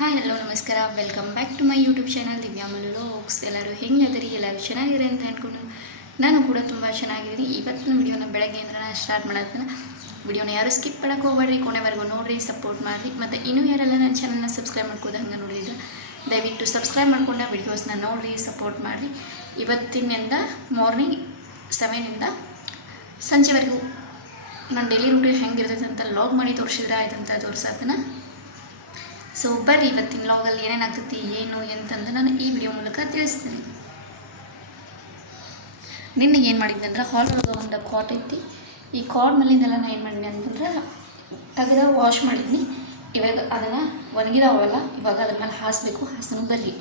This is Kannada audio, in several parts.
ಹಾಯ್, ಹಲೋ, ನಮಸ್ಕಾರ. Welcome back to my YouTube channel Divya ಮಲುಲು ಹೋಗ್ಸ್ ಎಲ್ಲರೂ ಹೆಂಗೆ ಅದರಿ? ಎಲ್ಲರೂ ಚೆನ್ನಾಗಿದೆ ಅಂತ ಅಂದ್ಕೊಂಡು ನಾನು ಕೂಡ ತುಂಬ ಚೆನ್ನಾಗಿದ್ದೀನಿ. ಇವತ್ತಿನ ವಿಡಿಯೋನ ಬೆಳಗ್ಗೆಯಿಂದ ನಾನು ಸ್ಟಾರ್ಟ್ ಮಾಡೋದನ್ನ ವಿಡಿಯೋನ ಯಾರು ಸ್ಕಿಪ್ ಮಾಡೋಕ್ಕೆ ಹೋಗ್ಬೇಡ್ರಿ, ಕೊನೆವರೆಗೂ ನೋಡಿರಿ ಸಪೋರ್ಟ್ ಮಾಡಿರಿ. ಮತ್ತು ಇನ್ನೂ ಯಾರೆಲ್ಲ ನನ್ನ ಚಾನಲ್ನ ಸಬ್ಸ್ಕ್ರೈಬ್ ಮಾಡ್ಕೋದು ಹಂಗೆ ನೋಡಿದ್ರೆ ದಯವಿಟ್ಟು ಸಬ್ಸ್ಕ್ರೈಬ್ ಮಾಡ್ಕೊಂಡ ವಿಡಿಯೋಸ್ನ ನೋಡಿರಿ ಸಪೋರ್ಟ್ ಮಾಡಿರಿ. ಇವತ್ತಿನಿಂದ ಮಾರ್ನಿಂಗ್ ಸೆವೆನಿಂದ ಸಂಜೆವರೆಗೂ ನಾನು ಡೈಲಿ ರೂಟೀನ್ ಹೆಂಗಿರ್ತೈತೆ ಅಂತ ಲಾಗ್ ಮಾಡಿ ತೋರಿಸಿದ್ರೆ ಆಯ್ತಂತ ತೋರ್ಸತ್ತನ ಸೊ ಬರ್ರಿ ಇವತ್ತಿನ ಲಾಗಲ್ಲಿ ಏನೇನಾಗ್ತೈತಿ ಏನು, ಎಂತಂದು ನಾನು ಈ ವಿಡಿಯೋ ಮೂಲಕ ತಿಳಿಸ್ತೀನಿ. ನಿನ್ನೆ ಏನು ಮಾಡಿದ್ನಂದ್ರೆ ಹಾಲ್ ಒಳಗೆ ಒಂದು ಕಾಟ್ ಐತಿ. ಈ ಕಾಟ್ ಮೇಲಿಂದೆಲ್ಲ ನಾನು ಏನು ಮಾಡಿದ್ನಿ ಅಂತಂದ್ರೆ, ತೆಗೆದ ವಾಶ್ ಮಾಡಿದ್ನಿ. ಇವಾಗ ಅದನ್ನು ಒಣಗಿದಾವಲ್ಲ ಇವಾಗ ಅದ್ರ ಮೇಲೆ ಹಾಸಬೇಕು ಹಾಸನ ಬರ್ರಿ.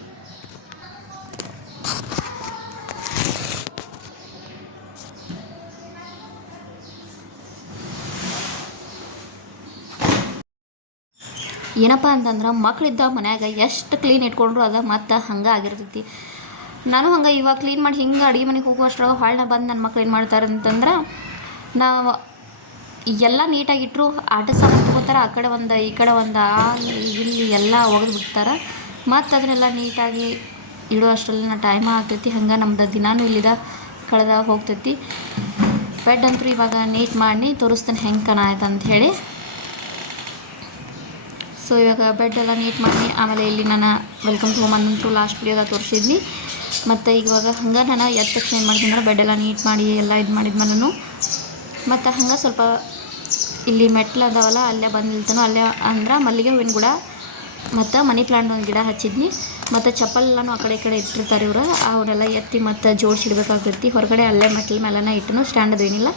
ಏನಪ್ಪ ಅಂತಂದ್ರೆ ಮಕ್ಳಿದ್ದ ಮನ್ಯಾಗ ಎಷ್ಟು ಕ್ಲೀನ್ ಇಟ್ಕೊಂಡ್ರು ಅದ ಮತ್ತು ಹಂಗೆ ಆಗಿರ್ತೈತಿ. ನಾನು ಹಂಗೆ ಇವಾಗ ಕ್ಲೀನ್ ಮಾಡಿ ಹಿಂಗೆ ಅಡುಗೆ ಮನೆಗೆ ಹೋಗುವಷ್ಟ್ರಾಗ ಹಾಳನ್ನ ಹೊಳ್ನ ಬಂದು ನನ್ನ ಮಕ್ಳು ಏನು ಮಾಡ್ತಾರೆ ಅಂತಂದ್ರೆ ನಾವು ಎಲ್ಲ ನೀಟಾಗಿಟ್ಟರು ಆಟ ಸಾಮಾನು ಆ ಕಡೆ ಒಂದು, ಈ ಕಡೆ ಒಂದು ಇಲ್ಲಿ ಎಲ್ಲ ಒಗೆದು ಬಿಡ್ತಾರೆ. ಮತ್ತು ಅದನ್ನೆಲ್ಲ ನೀಟಾಗಿ ಇಡೋ ಅಷ್ಟರಲ್ಲಿ ಟೈಮ್ ಆಗ್ತೈತಿ, ಹಂಗೆ ನಮ್ದು ದಿನಾನೂ ಇಲ್ಲಿದ ಕಳೆದ ಹೋಗ್ತೈತಿ. ಬೆಡ್ ಅಂತೂ ಇವಾಗ ನೀಟ್ ಮಾಡಿ ತೋರಿಸ್ತೇನೆ ಹೆಂಗೆ ಕಣ ಅಂತ ಹೇಳಿ. ಸೊ ಇವಾಗ ಬೆಡ್ ಎಲ್ಲ ನೀಟ್ ಮಾಡಿ, ಆಮೇಲೆ ಇಲ್ಲಿ ನಾನು ವೆಲ್ಕಮ್ ಟು ಹೋಮ್ ಅಂತೂ ಲಾಸ್ಟ್ ವಿಡಿಯೋದಾಗ ತೋರಿಸಿದ್ನಿ. ಮತ್ತು ಇವಾಗ ಹಂಗೆ ನಾನು ಎದ್ದ ತಕ್ಷಣ ಏನು ಮಾಡ್ತೀನಿ ಅಂದ್ರೆ ಬೆಡ್ ಎಲ್ಲ ನೀಟ್ ಮಾಡಿ, ಎಲ್ಲ ಇದು ಮಾಡಿದ್ಮೇಲೆ ಮತ್ತು ಹಂಗೆ ಸ್ವಲ್ಪ ಇಲ್ಲಿ ಮೆಟ್ಲು ಅದಾವಲ್ಲ, ಅಲ್ಲೇ ಬಂದು ನಿಲ್ತಾನೋ, ಅಲ್ಲೇ ಅಂದ್ರೆ ಮಲ್ಲಿಗೆ ಹೂವಿನ ಗಿಡ ಮತ್ತು ಮನಿ ಪ್ಲಾಂಟ್ ಒಂದು ಗಿಡ ಹಚ್ಚಿದ್ನಿ. ಮತ್ತು ಚಪ್ಪಲೆಲ್ಲನೂ ಆ ಕಡೆ ಈ ಕಡೆ ಇಟ್ಟಿರ್ತಾರೆ ಇವರು. ಅವನ್ನೆಲ್ಲ ಎತ್ತಿ ಮತ್ತು ಜೋಡಿಸಿಡ್ಬೇಕಾಗಿರ್ತಿ ಹೊರಗಡೆ ಅಲ್ಲೇ ಮೆಟ್ಲ ಮೇಲೆನ ಇಟ್ಟನು ಸ್ಟ್ಯಾಂಡ್ ಅದು ಏನಿಲ್ಲ.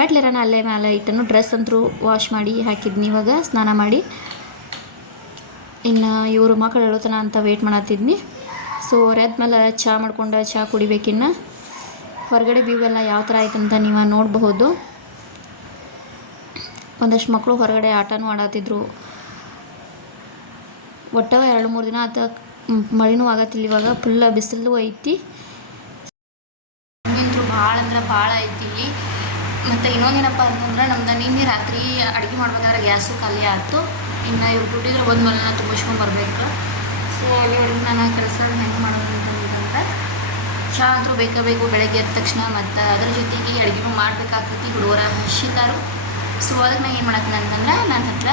ಮೆಟ್ಲಿರೋಣ ಅಲ್ಲೇ ಮೇಲೆ ಇಟ್ಟನು. ಡ್ರೆಸ್ ಅಂತೂ ವಾಶ್ ಮಾಡಿ ಹಾಕಿದ್ನಿ ಇವಾಗ, ಸ್ನಾನ ಮಾಡಿ. ಇನ್ನು ಇವರು ಮಕ್ಕಳು ಹೇಳೋತನ ಅಂತ ವೆಯ್ಟ್ ಮಾಡತ್ತಿದ್ನಿ ಸೊ ಮೇಲೆ ಚಹಾ ಮಾಡ್ಕೊಂಡು ಚಹಾ ಕುಡಿಬೇಕಿನ್ನ. ಹೊರಗಡೆ ವ್ಯೂ ಎಲ್ಲ ಯಾವ ಥರ ಆಯ್ತಂತ ನೀವು ನೋಡಬಹುದು. ಒಂದಷ್ಟು ಮಕ್ಕಳು ಹೊರಗಡೆ ಆಟನೂ ಆಡತ್ತಿದ್ರು ಒಟ್ಟ ಎರಡು ಮೂರು ದಿನ ಆತ ಮಳೆನೂ ಆಗತ್ತಿಲ್ಲ ಇವಾಗ ಫುಲ್ಲ ಬಿಸಿಲು ಐತಿ. ಭಾಳ ಅಂದ್ರೆ ಭಾಳ ಐತಿ ಇಲ್ಲಿ. ಮತ್ತು ಇನ್ನೊಂದೇನಪ್ಪ ಅಂತಂದ್ರೆ ನಮ್ದು ನಿನ್ನೆ ರಾತ್ರಿ ಅಡುಗೆ ಮಾಡ್ಬೇಕಾದ್ರೆ ಗ್ಯಾಸು ಖಾಲಿ ಆಯ್ತು ಇನ್ನು ಇವ್ರು ದುಡ್ಡಿದ್ರೆ ಒಂದು ಮೇಲೆ ನಾನು ತುಂಬಿಸ್ಕೊಂಡು ಬರಬೇಕು. ಸೊ ಅಲ್ಲಿವರೆಗೂ ನಾನು ಕೆಲಸ ಹೆಂಗೆ ಮಾಡೋದು ಅಂತಂದ್ರೆ ಚಹಾ ಅಂತೂ ಬೇಕೇ ಬೇಕು ಬೆಳಗ್ಗೆ ಎದ್ದ ತಕ್ಷಣ ಮತ್ತು ಅದ್ರ ಜೊತೆಗೆ ಅಡುಗೆನೂ ಮಾಡಬೇಕಾಗ್ತೈತಿ ಹುಡುಗರ ಹಸಿತಾರು ಸೊ ಅದಕ್ಕೆ ನಾನು ಏನು ಮಾಡಕ್ಕೆ ಅಂತಂದ್ರೆ ನನ್ನ ಹತ್ರ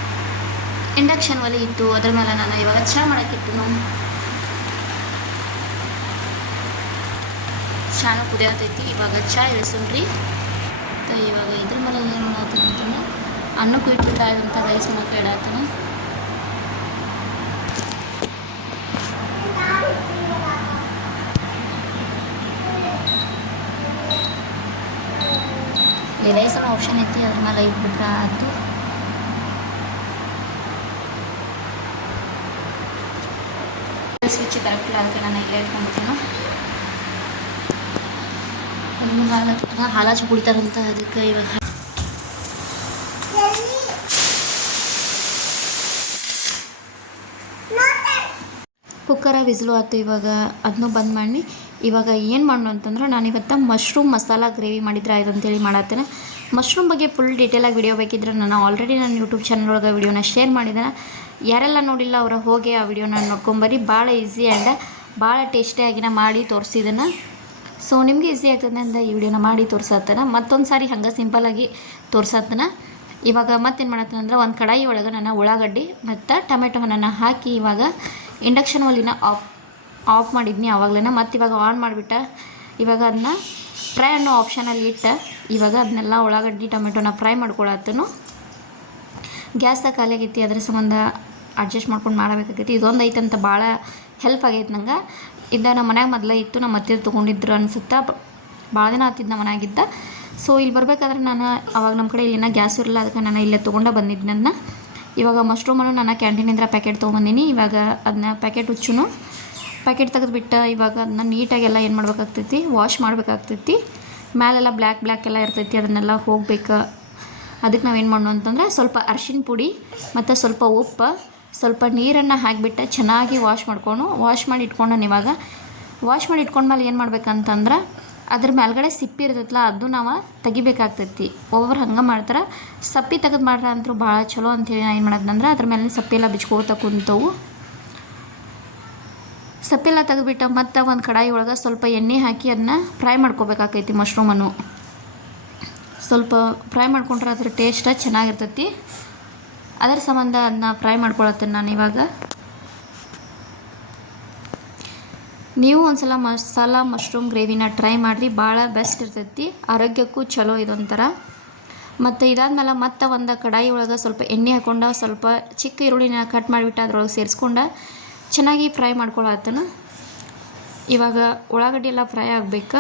ಇಂಡಕ್ಷನ್ ಒಲೆ ಇತ್ತು. ಅದ್ರ ಮೇಲೆ ನಾನು ಇವಾಗ ಚಹಾ ಮಾಡೋಕ್ಕಿತ್ತು ನಾನು ಚಾನು ಕುದಿಯತೈತಿ ಇವಾಗ ಚಹಾ ಇಳಿಸೋಣ್ರಿ. ಇವಾಗ ಇದ್ರ ಮೇಲೆ ಏನು ಮಾಡ್ತೀನಿ ಅನ್ನಕ್ಕೂ ಇಟ್ಟಿದ್ದಾಗಂತ ರೈಸ್ ಮಕ್ಕ ಇಡತ್ತೀನಿ ಈ ರೈಸ್ ಅನ್ನೋ ಆಪ್ಷನ್ ಐತಿ, ಅದ್ರ ಮೇಲೆ ಇಟ್ಬಿಟ್ರೆ ಆಯ್ತು. ಸ್ವಿಚ್ ಕರೆಕ್ಟ್ ಅದಕ್ಕೆ ನಾನು ಇಲ್ಲೇ ಇಟ್ಕೊಂಡ್ಬಿಟ್ಟೇನು. ಒಂದು ಕುಡಿತಾರಂತ ಅದಕ್ಕೆ ಇವಾಗ. ಕುಕ್ಕರ ವಿಸಿಲು ಆಯ್ತು ಇವಾಗ. ಅದನ್ನೂ ಬಂದ್ ಮಾಡಿ ಇವಾಗ ಏನು ಮಾಡೋಣ ಅಂತಂದ್ರೆ ನಾನು ಇವತ್ತು ಮಶ್ರೂಮ್ ಮಸಾಲ ಗ್ರೇವಿ ಮಾಡಿದ್ರೆ ಆಯ್ತು ಅಂತೇಳಿ ಮಾಡತ್ತೇನೆ. ಮಶ್ರೂಮ್ ಬಗ್ಗೆ ಫುಲ್ ಡೀಟೇಲಾಗಿ ವಿಡಿಯೋ ಬೇಕಿದ್ರೆ ನಾನು ಆಲ್ರೆಡಿ ನನ್ನ ಯೂಟ್ಯೂಬ್ ಚಾನಲ್ ಒಳಗೆ ವಿಡಿಯೋನ ಶೇರ್ ಮಾಡಿದ್ದೇನೆ. ಯಾರೆಲ್ಲ ನೋಡಿಲ್ಲ ಅವರ ಹೋಗಿ ಆ ವಿಡಿಯೋನ ನೋಡ್ಕೊಂಬರಿ. ಭಾಳ ಈಸಿ ಆ್ಯಂಡ್ ಭಾಳ ಟೇಸ್ಟಿಯಾಗಿನ ಮಾಡಿ ತೋರಿಸಿದ್ದೇನೆ. ಸೊ ನಿಮಗೆ ಈಸಿ ಆಗ್ತದೆ ಅಂತ ಈ ವಿಡಿಯೋನ ಮಾಡಿ ತೋರ್ಸತ್ತನ. ಮತ್ತೊಂದು ಸಾರಿ ಹಂಗೆ ಸಿಂಪಲಾಗಿ ತೋರ್ಸತ್ತನ. ಇವಾಗ ಮತ್ತೇನು ಮಾಡತ್ತನ ಅಂದ್ರೆ ಒಂದು ಕಡಾಯಿ ಒಳಗೆ ನಾನು ಉಳ್ಳಾಗಡ್ಡಿ ಮತ್ತು ಟೊಮೆಟೊವನ್ನು ಹಾಕಿ ಇವಾಗ ಇಂಡಕ್ಷನ್ ಒಲಿನ ಆಫ್ ಆಫ್ ಮಾಡಿದ್ನಿ ಆವಾಗಲೇ ಮತ್ತು ಇವಾಗ ಆನ್ ಮಾಡಿಬಿಟ್ಟ, ಇವಾಗ ಅದನ್ನ ಫ್ರೈ ಅನ್ನೋ ಆಪ್ಷನಲ್ಲಿ ಇಟ್ಟು, ಇವಾಗ ಅದನ್ನೆಲ್ಲ ಉಳ್ಳಾಗಡ್ಡಿ ಟೊಮೆಟೊನ ಫ್ರೈ ಮಾಡ್ಕೊಳತ್ತನು. ಗ್ಯಾಸ್ದಾಗ ಖಾಲಿ ಆಗೈತಿ, ಅದ್ರ ಸಂಬಂಧ ಅಡ್ಜಸ್ಟ್ ಮಾಡ್ಕೊಂಡು ಮಾಡಬೇಕಾಗೈತಿ. ಇದೊಂದು ಐತಂತ ಭಾಳ ಹೆಲ್ಪ್ ಆಗೈತೆ ನಂಗೆ. ಇದ್ದ ನಮ್ಮ ಮನ್ಯಾಗ ಮೊದಲೇ ಇತ್ತು ನಮ್ಮ ಅತ್ತೆ ತೊಗೊಂಡಿದ್ರು ಅನಿಸುತ್ತಾ ಭಾಳ ದಿನ ಆತಿದ್ದು ನಮ್ಮ ಮನ್ಯಾಗಿದ್ದ. ಸೊ ಇಲ್ಲಿ ಬರಬೇಕಾದ್ರೆ ನಾನು ಅವಾಗ ನಮ್ಮ ಕಡೆ ಇಲ್ಲಿನ ಗ್ಯಾಸ್ ಇರಲ್ಲ ಅದಕ್ಕೆ ನಾನು ಇಲ್ಲೇ ತೊಗೊಂಡು ಬಂದಿದ್ದು ನನ್ನ ಇವಾಗ ಮಶ್ರೂಮನ್ನು ನಾನು ಕ್ಯಾಂಟೀನಿಂದ ಪ್ಯಾಕೆಟ್ ತೊಗೊಂಬಂದಿನಿ ಇವಾಗ ಅದನ್ನ ಪ್ಯಾಕೆಟ್ ಹುಚ್ಚುನು ಪ್ಯಾಕೆಟ್ ತೆಗೆದುಬಿಟ್ಟು ಇವಾಗ ಅದನ್ನ ನೀಟಾಗೆಲ್ಲ ಏನು ಮಾಡ್ಬೇಕಾಗ್ತೈತಿ? ವಾಶ್ ಮಾಡಬೇಕಾಗ್ತೈತಿ. ಮ್ಯಾಲೆಲ್ಲ ಬ್ಲ್ಯಾಕ್ ಬ್ಲ್ಯಾಕ್ ಎಲ್ಲ ಇರ್ತೈತಿ, ಅದನ್ನೆಲ್ಲ ಹೋಗ್ಬೇಕು. ಅದಕ್ಕೆ ನಾವೇನು ಮಾಡೋಣ ಅಂತಂದ್ರೆ ಸ್ವಲ್ಪ ಅರ್ಶಿನ ಪುಡಿ ಮತ್ತು ಸ್ವಲ್ಪ ಉಪ್ಪು, ಸ್ವಲ್ಪ ನೀರನ್ನು ಹಾಕಿಬಿಟ್ಟು ಚೆನ್ನಾಗಿ ವಾಶ್ ಮಾಡ್ಕೊಂಡು ವಾಶ್ ಮಾಡಿ ಇಟ್ಕೊಂಡು ಇವಾಗ. ವಾಶ್ ಮಾಡಿ ಇಟ್ಕೊಂಡ್ಮೇಲೆ ಏನು ಮಾಡ್ಬೇಕಂತಂದ್ರೆ ಅದ್ರ ಮೇಲ್ಗಡೆ ಸಿಪ್ಪಿ ಇರ್ತೈತಲ್ಲ ಅದು ನಾವು ತೆಗಿಬೇಕಾಗ್ತೈತಿ. ಒಬ್ಬರು ಹಂಗೆ ಮಾಡ್ತಾರೆ. ಸಪ್ಪಿ ತೆಗೆದು ಮಾಡ್ರೆ ಅಂತೂ ಭಾಳ ಚಲೋ ಅಂಥೇಳಿ ಏನು ಮಾಡೋದಂದ್ರೆ ಅದ್ರ ಮೇಲೆ ಸಪ್ಪಿ ಎಲ್ಲ ಬಿಚ್ಕೋತ ಕುಂತವು. ಸಪ್ಪೆಲ್ಲ ತೆಗೆದ್ಬಿಟ್ಟು ಮತ್ತು ಒಂದು ಕಡಾಯಿ ಒಳಗೆ ಸ್ವಲ್ಪ ಎಣ್ಣೆ ಹಾಕಿ ಅದನ್ನ ಫ್ರೈ ಮಾಡ್ಕೋಬೇಕಾಕೈತಿ ಮಶ್ರೂಮನ್ನು ಸ್ವಲ್ಪ ಫ್ರೈ ಮಾಡ್ಕೊಂಡ್ರೆ ಅದ್ರ ಟೇಸ್ಟ ಚೆನ್ನಾಗಿರ್ತೈತಿ. ಅದರ ಸಂಬಂಧ ಅದನ್ನ ಫ್ರೈ ಮಾಡ್ಕೊಳತ್ತೇನೆ ನಾನು ಇವಾಗ. ನೀವು ಒಂದ್ಸಲ ಮಸಾಲ ಮಶ್ರೂಮ್ ಗ್ರೇವಿನ ಟ್ರೈ ಮಾಡಿರಿ ಭಾಳ ಬೆಸ್ಟ್ ಇರ್ತೈತಿ. ಆರೋಗ್ಯಕ್ಕೂ ಚಲೋ ಇದೊಂಥರ. ಮತ್ತು ಇದಾದ್ಮೇಲೆ ಮತ್ತೆ ಒಂದು ಕಡಾಯಿ ಒಳಗೆ ಸ್ವಲ್ಪ ಎಣ್ಣೆ ಹಾಕ್ಕೊಂಡು ಸ್ವಲ್ಪ ಚಿಕ್ಕ ಈರುಳ್ಳಿನ ಕಟ್ ಮಾಡಿಬಿಟ್ಟು ಅದ್ರೊಳಗೆ ಸೇರಿಸ್ಕೊಂಡು ಚೆನ್ನಾಗಿ ಫ್ರೈ ಮಾಡ್ಕೊಳತ್ತನ. ಇವಾಗ ಉಳ್ಳಾಗಡ್ಡಿ ಎಲ್ಲ ಫ್ರೈ ಆಗಬೇಕು.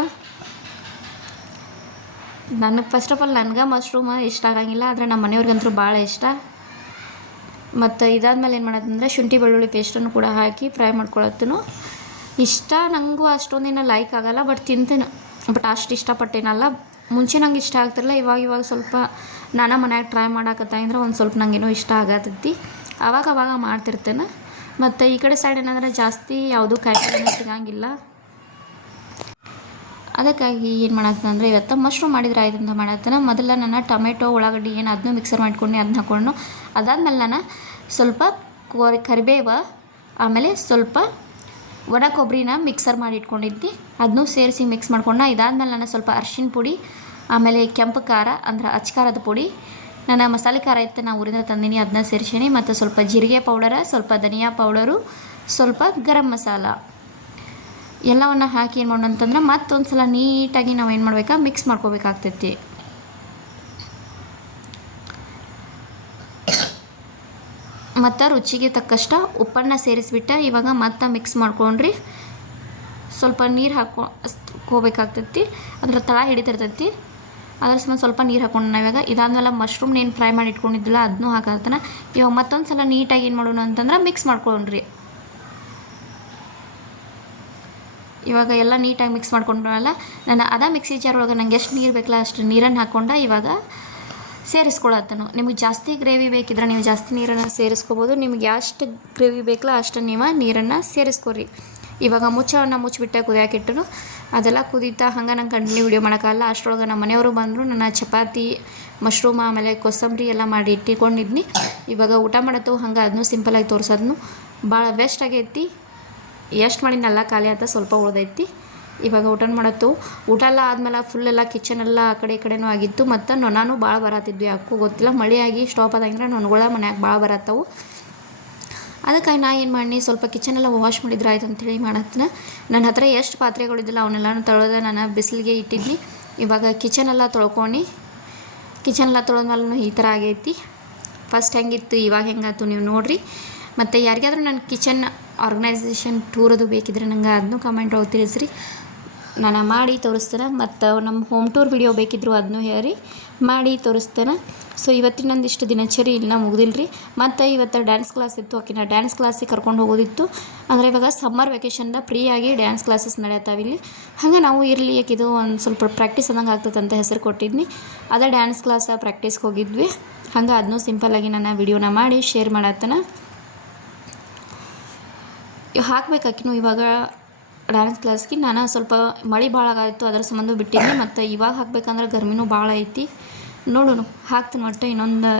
ನನಗೆ ಫಸ್ಟ್ ಆಫ್ ಆಲ್ ನನಗೆ ಮಶ್ರೂಮ್ ಇಷ್ಟ ಆಗಂಗಿಲ್ಲ, ಆದರೆ ನಮ್ಮ ಮನೆಯವ್ರಿಗಂತೂ ಭಾಳ ಇಷ್ಟ. ಮತ್ತು ಇದಾದ್ಮೇಲೆ ಏನು ಮಾಡೋದಂದ್ರೆ ಶುಂಠಿ ಬೆಳ್ಳುಳ್ಳಿ ಪೇಸ್ಟನ್ನು ಕೂಡ ಹಾಕಿ ಫ್ರೈ ಮಾಡ್ಕೊಳತ್ತನು. ಇಷ್ಟ ನನಗೂ ಅಷ್ಟೊಂದಿನ ಲೈಕ್ ಆಗಲ್ಲ ಬಟ್ ತಿಂತೇನೆ. ಬಟ್ ಅಷ್ಟು ಇಷ್ಟಪಟ್ಟೇನಲ್ಲ. ಮುಂಚೆ ನಂಗೆ ಇಷ್ಟ ಆಗ್ತಿರಲ್ಲ ಇವಾಗ ಇವಾಗ ಸ್ವಲ್ಪ ನಾನು ಮನ್ಯಾಗ ಟ್ರೈ ಮಾಡಾಕತ್ತ ಅಂದ್ರೆ ಒಂದು ಸ್ವಲ್ಪ ನಂಗೇನೋ ಇಷ್ಟ ಆಗತ್ತೈತಿ ಅವಾಗ ಅವಾಗ ಮಾಡ್ತಿರ್ತೇನೆ. ಮತ್ತು ಈ ಕಡೆ ಸೈಡ್ ಏನಂದ್ರೆ ಜಾಸ್ತಿ ಯಾವುದೂ ಕಾಯಿಪಲ್ಲೆ ಸಿಗಂಗಿಲ್ಲ. ಅದಕ್ಕಾಗಿ ಏನು ಮಾಡತ್ತಂದ್ರೆ ಇವತ್ತು ಮಶ್ರೂಮ್ ಮಾಡಿದ್ರೆ ಆಯ್ತು ಅಂತ ಮಾಡತ್ತನ ಮೊದಲ ನಾನು ಟೊಮೆಟೊ ಉಳ್ಳಾಗಡ್ಡಿ ಏನು ಅದನ್ನು ಮಿಕ್ಸರ್ ಮಾಡ್ಕೊಂಡು ಅದನ್ನ ಹಾಕೊಂಡು ಅದಾದಮೇಲೆ ನಾನು ಸ್ವಲ್ಪ ಕೋರಿ ಕರಿಬೇವ, ಆಮೇಲೆ ಸ್ವಲ್ಪ ಒಣ ಕೊಬ್ಬರಿನ ಮಿಕ್ಸರ್ ಮಾಡಿ ಇಟ್ಕೊಂಡಿದ್ದೆ. ಅದನ್ನೂ ಸೇರಿಸಿ ಮಿಕ್ಸ್ ಮಾಡ್ಕೊಂಡು ಇದಾದಮೇಲೆ ನಾನು ಸ್ವಲ್ಪ ಅರ್ಶಿನ ಪುಡಿ, ಆಮೇಲೆ ಕೆಂಪು ಖಾರ, ಅಂದ್ರೆ ಅಚ್ಕಾರದ ಪುಡಿ ನಾನು ಮಸಾಲೆ ಖಾರ ಇತ್ತು, ನಾನು ಊರಿಂದ ತಂದೀನಿ ಅದನ್ನ ಸೇರಿಸೀನಿ, ಮತ್ತು ಸ್ವಲ್ಪ ಜೀರಿಗೆ ಪೌಡರ, ಸ್ವಲ್ಪ ಧನಿಯಾ ಪೌಡರು, ಸ್ವಲ್ಪ ಗರಂ ಮಸಾಲ. ಎಲ್ಲವನ್ನು ಹಾಕಿ ಏನು ಮಾಡೋಣ ಅಂತಂದ್ರೆ ಮತ್ತೊಂದು ಸಲ ನೀಟಾಗಿ ನಾವು ಏನು ಮಾಡ್ಬೇಕಾ ಮಿಕ್ಸ್ ಮಾಡ್ಕೋಬೇಕಾಗ್ತೈತಿ. ಮತ್ತು ರುಚಿಗೆ ತಕ್ಕಷ್ಟ ಉಪ್ಪನ್ನು ಸೇರಿಸ್ಬಿಟ್ಟು ಇವಾಗ ಮತ್ತೆ ಮಿಕ್ಸ್ ಮಾಡ್ಕೊಂಡ್ರಿ. ಸ್ವಲ್ಪ ನೀರು ಹಾಕೋ, ಹೋಗ್ಬೇಕಾಗ್ತೈತಿ. ಅದರ ತಳ ಹಿಡಿತಿರ್ತೈತಿ ಅದ್ರ ಸಂಬಂಧ ಸ್ವಲ್ಪ ನೀರು ಹಾಕೊಂಡು ಇವಾಗ ಇದಾದ್ಮೇಲೆ ಮಶ್ರೂಮ್ ಏನು ಫ್ರೈ ಮಾಡಿ ಇಟ್ಕೊಂಡಿದ್ದಿಲ್ಲ ಅದನ್ನೂ ಹಾಕತ್ತನ ಇವಾಗ ಮತ್ತೊಂದು ಸಲ ನೀಟಾಗಿ ಏನು ಮಾಡೋಣ ಅಂತಂದ್ರೆ ಮಿಕ್ಸ್ ಮಾಡ್ಕೊಂಡ್ರಿ ಇವಾಗ ಎಲ್ಲ ನೀಟಾಗಿ ಮಿಕ್ಸ್ ಮಾಡ್ಕೊಂಡ್ರಲ್ಲ ನಾನು ಅದ ಮಿಕ್ಸಿ ಜಾರ್ ಒಳಗೆ ನಂಗೆ ಎಷ್ಟು ನೀರು ಬೇಕಲ್ಲ ಅಷ್ಟು ನೀರನ್ನು ಹಾಕೊಂಡ ಇವಾಗ ಸೇರಿಸ್ಕೊಳತ್ತನು. ನಿಮಗೆ ಜಾಸ್ತಿ ಗ್ರೇವಿ ಬೇಕಿದ್ರೆ ನೀವು ಜಾಸ್ತಿ ನೀರನ್ನು ಸೇರಿಸ್ಕೋಬೋದು. ನಿಮ್ಗೆ ಎಷ್ಟು ಗ್ರೇವಿ ಬೇಕಲ್ಲ ಅಷ್ಟು ನೀವು ನೀರನ್ನು ಸೇರಿಸ್ಕೊರಿ. ಇವಾಗ ಮುಚ್ಚವನ್ನು ಮುಚ್ಚಿಬಿಟ್ಟೆ, ಕುದಿಯಾಕಿಟ್ಟರು. ಅದೆಲ್ಲ ಕುದೀತಾ ಹಂಗೆ ನಂಗೆ ಕಂಟಿನ್ಯೂ ವಿಡಿಯೋ ಮಾಡೋಕ್ಕಲ್ಲ ಅಷ್ಟರೊಳಗೆ ನಮ್ಮ ಮನೆಯವರು ಬಂದರು, ನನ್ನ ಚಪಾತಿ ಮಶ್ರೂಮ್ ಆಮೇಲೆ ಕೊಸಂಬರಿ ಎಲ್ಲ ಮಾಡಿ ಇಟ್ಟಿಕೊಂಡಿದ್ನಿ. ಇವಾಗ ಊಟ ಮಾಡತ್ತು ಹಂಗೆ ಅದನ್ನು ಸಿಂಪಲಾಗಿ ತೋರಿಸೋದನ್ನು ಭಾಳ ಬೆಸ್ಟ್ ಆಗೈತಿ ಎಷ್ಟು ಮಾಡಿನಲ್ಲ ಖಾಲಿ ಅಂತ ಸ್ವಲ್ಪ ಉಳ್ದೈತಿ. ಇವಾಗ ಊಟ ಮಾಡತ್ತು. ಊಟ ಎಲ್ಲ ಆದಮೇಲೆ ಫುಲ್ ಎಲ್ಲ ಕಿಚನ್ ಎಲ್ಲ ಆ ಕಡೆ ಈ ಕಡೆನೂ ಆಗಿತ್ತು. ಮತ್ತು ನೊಣನೂ ಭಾಳ ಬರತ್ತಿದ್ವಿ ಯಾಕೂ ಗೊತ್ತಿಲ್ಲ. ಮಳೆಯಾಗಿ ಸ್ಟಾಪ್ ಆದಂಗೆ ನೊಣಗಳ ಮನ್ಯಾಗ ಭಾಳ ಬರತ್ತವು. ಅದಕ್ಕಾಗಿ ನಾ ಏನು ಮಾಡಿ ಸ್ವಲ್ಪ ಕಿಚನ್ ಎಲ್ಲ ವಾಶ್ ಮಾಡಿದ್ರೆ ಆಯ್ತು ಅಂತೇಳಿ ಮಾಡತ್ತೆ ನನ್ನ ಹತ್ರ ಎಷ್ಟು ಪಾತ್ರೆಗಳಿದ್ದಿಲ್ಲ, ಅವನ್ನೆಲ್ಲನೂ ತೊಳೆದ ನಾನು ಬಿಸಿಲಿಗೆ ಇಟ್ಟಿದ್ನಿ. ಇವಾಗ ಕಿಚನ್ ಎಲ್ಲ ತೊಳ್ಕೊಂಡು ಕಿಚನ್ ಎಲ್ಲ ತೊಳೆದ್ಮೇಲೂ ಈ ಥರ ಆಗೈತಿ. ಫಸ್ಟ್ ಹೆಂಗಿತ್ತು, ಇವಾಗ ಹೆಂಗಾಯ್ತು ನೀವು ನೋಡಿರಿ. ಮತ್ತು ಯಾರಿಗಾದ್ರೂ ನನ್ನ ಕಿಚನ್ ಆರ್ಗನೈಸೇಷನ್ ಟೂರ್ ಅದು ಬೇಕಿದ್ರೆ ನಂಗೆ ಅದನ್ನು ಕಮೆಂಟ್ ಒಳಗೆ ತಿಳಿಸ್ರಿ. ನಾನು ಮಾಡಿ ತೋರಿಸ್ತೇನೆ ಮತ್ತು ನಮ್ಮ ಹೋಮ್ ಟೂರ್ ವಿಡಿಯೋ ಬೇಕಿದ್ರು ಅದನ್ನು ಹೇಳಿ ಮಾಡಿ ತೋರಿಸ್ತೇನೆ. ಸೊ ಇವತ್ತಿನ ಒಂದಿಷ್ಟು ದಿನಚರಿ ಇಲ್ಲ ಮುಗ್ದಿಲ್ರಿ. ಮತ್ತು ಇವತ್ತು ಡ್ಯಾನ್ಸ್ ಕ್ಲಾಸ್ ಇತ್ತು. ಆಕಿನ ಡ್ಯಾನ್ಸ್ ಕ್ಲಾಸಿಗೆ ಕರ್ಕೊಂಡು ಹೋಗೋದಿತ್ತು. ಅಂದರೆ ಇವಾಗ ಸಮ್ಮರ್ ವೆಕೇಷನ್ದ ಫ್ರೀಯಾಗಿ ಡ್ಯಾನ್ಸ್ ಕ್ಲಾಸಸ್ ಇಲ್ಲಿ. ಹಾಗೆ ನಾವು ಇರಲಿ ಇದು ಒಂದು ಸ್ವಲ್ಪ ಪ್ರಾಕ್ಟೀಸ್ ಅನ್ನಂಗೆ ಆಗ್ತದೆ ಅಂತ ಹೆಸರು ಕೊಟ್ಟಿದ್ನಿ. ಅದೇ ಡ್ಯಾನ್ಸ್ ಕ್ಲಾಸ ಪ್ರಾಕ್ಟೀಸ್ಗೆ ಹೋಗಿದ್ವಿ. ಹಂಗೆ ಅದನ್ನೂ ಸಿಂಪಲ್ಲಾಗಿ ನಾನು ವಿಡಿಯೋನ ಮಾಡಿ ಶೇರ್ ಮಾಡತ್ತನ. ಹಾಕ್ಬೇಕಾಕಿನೂ ಇವಾಗ ಡ್ಯಾನ್ಸ್ ಕ್ಲಾಸ್ಗೆ ನಾನು ಸ್ವಲ್ಪ ಮಳೆ ಭಾಳ ಆಗಾಯಿತು, ಅದರ ಸಂಬಂಧ ಬಿಟ್ಟಿದ್ದೆ ಮತ್ತು ಇವಾಗ ಹಾಕ್ಬೇಕಂದ್ರೆ ಗರ್ಮಿನೂ ಭಾಳ ಐತಿ. ನೋಡೋಣ, ಹಾಕ್ತೀನಿ ಒಟ್ಟು ಇನ್ನೊಂದು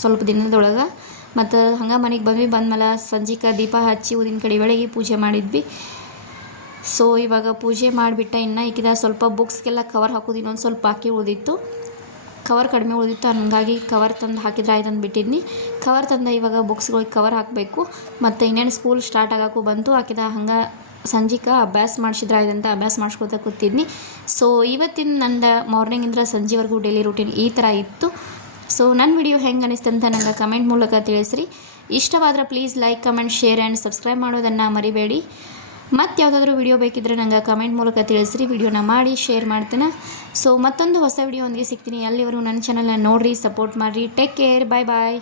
ಸ್ವಲ್ಪ ದಿನದೊಳಗೆ. ಮತ್ತು ಹಂಗೆ ಮನೆಗೆ ಬಂದ್ವಿ, ಬಂದ್ಮೇಲೆ ಸಂಜಿಕ ದೀಪ ಹಚ್ಚಿ ಊದಿನ ಕಡೆ ಬೆಳಗ್ಗೆ ಪೂಜೆ ಮಾಡಿದ್ವಿ. ಸೊ ಇವಾಗ ಪೂಜೆ ಮಾಡಿಬಿಟ್ಟ ಇನ್ನು ಈಗಿದ ಸ್ವಲ್ಪ ಬುಕ್ಸ್ಗೆಲ್ಲ ಕವರ್ ಹಾಕೋದು ಇನ್ನೊಂದು ಸ್ವಲ್ಪ ಹಾಕಿ ಉಳಿದಿತ್ತು. ಕವರ್ ಕಡಿಮೆ ಉಳಿದಿತ್ತು ಹಂಗಾಗಿ ಕವರ್ ತಂದು ಹಾಕಿದ್ರೆ ಆಯ್ತು ಅಂತ ಬಿಟ್ಟಿದ್ನಿ ಕವರ್ ತಂದ ಇವಾಗ ಬುಕ್ಸ್ಗಳಿಗೆ ಕವರ್ ಹಾಕಬೇಕು. ಮತ್ತು ಇನ್ನೇನು ಸ್ಕೂಲ್ ಸ್ಟಾರ್ಟ್ ಆಗೋಕ್ಕೂ ಬಂತು ಹಾಕಿದ ಹಂಗೆ ಸಂಜಿಕ ಅಭ್ಯಾಸ ಮಾಡಿಸಿದ್ರೆ ಅಂತ ಅಭ್ಯಾಸ ಮಾಡಿಸ್ಕೊತ ಕೂತಿದ್ನಿ. ಸೊ ಇವತ್ತಿನ ನಂದು ಮಾರ್ನಿಂಗಿಂದ ಸಂಜೆವರೆಗೂ ಡೈಲಿ ರೂಟೀನ್ ಈ ಥರ ಇತ್ತು. ಸೊ ನನ್ನ ವಿಡಿಯೋ ಹೆಂಗೆ ಅನಿಸ್ತು ಅಂತ ನಂಗೆ ಕಮೆಂಟ್ ಮೂಲಕ ತಿಳಿಸ್ರಿ. ಇಷ್ಟವಾದ್ರೆ please like comment share and subscribe ಮಾಡೋದನ್ನು ಮರಿಬೇಡಿ. ಮತ್ತು ಯಾವುದಾದ್ರೂ ವಿಡಿಯೋ ಬೇಕಿದ್ರೆ ನಂಗೆ ಕಮೆಂಟ್ ಮೂಲಕ ತಿಳಿಸ್ರಿ. ವಿಡಿಯೋನ ಮಾಡಿ ಶೇರ್ ಮಾಡ್ತೇನೆ. ಸೊ ಮತ್ತೊಂದು ಹೊಸ ವಿಡಿಯೋ ಒಂದಿಗೆ ಸಿಗ್ತೀನಿ. ಅಲ್ಲಿವರೆಗೂ ನನ್ನ ಚಾನಲ್ನ ನೋಡಿರಿ ಸಪೋರ್ಟ್ ಮಾಡಿರಿ. ಟೇಕ್ ಕೇರ್ ಬಾಯ್ ಬಾಯ್